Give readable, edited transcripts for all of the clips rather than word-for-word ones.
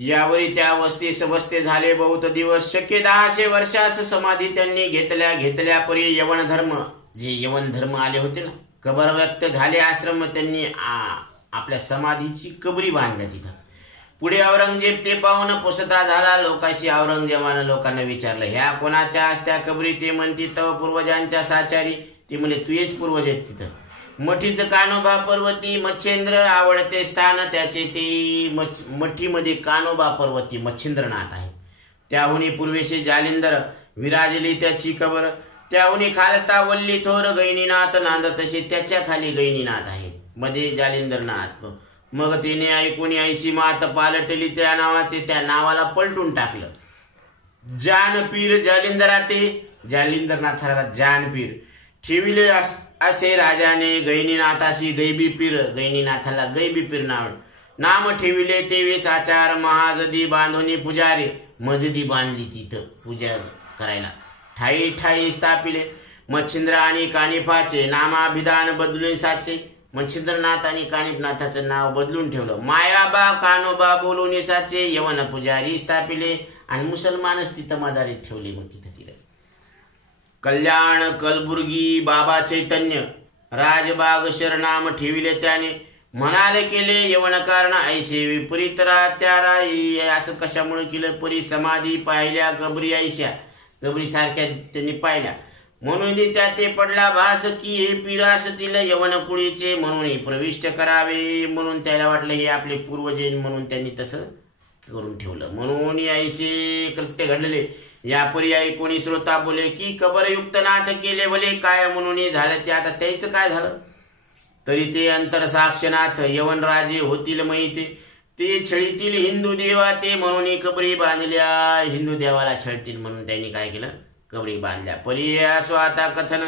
यावरी त्या वस्तीस वस्ते झाले बहुत दिवस, शक्य 1000 वर्षास समाधी त्यांनी घेतल्या परी यवन धर्म, जे यवन धर्म आले होते ना, कबर व्यक्त झाले आश्रम, त्यांनी आपल्या समाधीची कबरी बांधल्या तिथं. पुढे औरंगजेब ते पाहून पुसता झाला लोकाशी. औरंगजेबानं लोकांना विचारलं, ह्या कोणाच्या असत्या कबरी? ते म्हणती तव पूर्वजांच्या साचारी. ते म्हणले तुझेच पूर्वज आहेत तिथं. मठीत कानोबा पर्वती मच्छेंद्र आवडते स्थान त्याचे, ते मठीमध्ये कानोबा पर्वती मच्छिंद्रनाथ आहे. त्याहुनी पूर्वेशी जालिंदर विराजली त्याची कबर, त्याहुनी खालता वल्ली थोर गैनीनाथ नांद तसे त्याच्या खाली गैनीनाथ आहेत, मध्ये जालिंदरनाथ. मग तिने ऐकून ऐशी मात पालटली त्या नावाला पलटून टाकलं. जानपीर जालिंदरनाथाला जानपीर ठेविले असे राजाने. गैनीनाथाशी गैबी पीर, गैनीनाथाला गैबी पीर नाम ठेविले. तेवीस आचार महाजदी बांधोनी पुजारी, मजदी बांधली तिथं पूजा करायला. ठाई ठाई स्थापिले मच्छिंद्र आणि कानिफाचे नामाभिधान बदलून साचे. मच्छिंद्रनाथ आणि कानिफनाथाचं नाव बदलून ठेवलं. मायाबा कानोबा बोलून साचे यवन पुजारी स्थापिले, आणि मुसलमानच तिथं मदारीत ठेवले. मग तिथं कल्याण कलबुर्गी बाबा चैतन्य राजबाग शरनाम ठेविले त्याने. म्हणाले केले यवन कारण ऐसे विपरीत त्याराई. असं कशामुळे केलं? परी समाधी पाहिल्या कबरी ऐशा, कबरी सारख्या त्यांनी पाहिल्या. म्हणून त्या ते पडला भास की हे पीर असतील यवन कुळीचे, म्हणून प्रविष्ट करावे. म्हणून त्याला वाटलं हे आपले पूर्वजन, म्हणून त्यांनी तसं करून ठेवलं. म्हणून ऐसे कृत्य घडले. या पर्यायी कोणी श्रोता बोले की कबरयुक्त नाथ केले भले, काय म्हणून झालं ते. आता त्याचं काय झालं? तरी ते अंतर साक्षनाथ यवन राजे होतील माहिती, ते छळीतील हिंदू देवा ते, म्हणून कबरी बांधल्या. हिंदू देवाला छळतील म्हणून त्यांनी काय केलं? कबरी बांधल्या. पर्याय असो आता कथन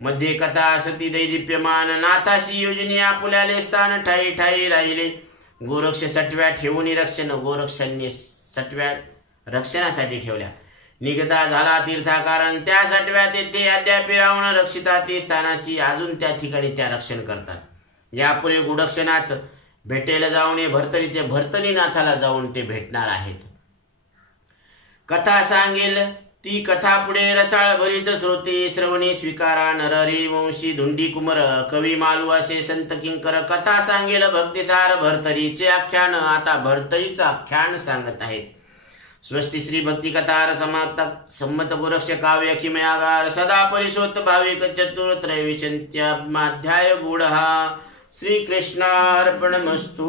मध्ये कथा असती दैदिप्यमान, नाथाशी योजने आपुल्याले स्थान ठाई ठाई राहिले. गोरक्ष सटव्या ठेवून रक्षण, गोरक्षांनी सटव्या रक्षणासाठी ठेवल्या. निगता झाला तीर्थाकारण त्या सटव्या तेथे अद्याप राहून रक्षिता ते स्थानाशी, अजून त्या ठिकाणी त्या रक्षण करतात. यापुढे गुडक्षनाथ भेटेल जाऊन भरतरी, ते भरतरीनाथाला जाऊन ते भेटणार आहेत. कथा सांगेल ती कथा पुढे रसाळ भरीत श्रोते श्रवणी स्वीकारा. नरहरी वंशी धुंडी कुमर कवी मालू असे संत किंकर. कथा सांगेल भक्तिसार भरतरीचे आख्यान. आता भरतरीचं आख्यान सांगत आहेत. स्वस्ति श्री भक्ति कथार सम्मत गोरक्ष काव्य किमयागार. सदा परिशोत भाविक चतुर त्रैविचिंत्याध्याय गूढ़. श्री कृष्णार्पणमस्तु.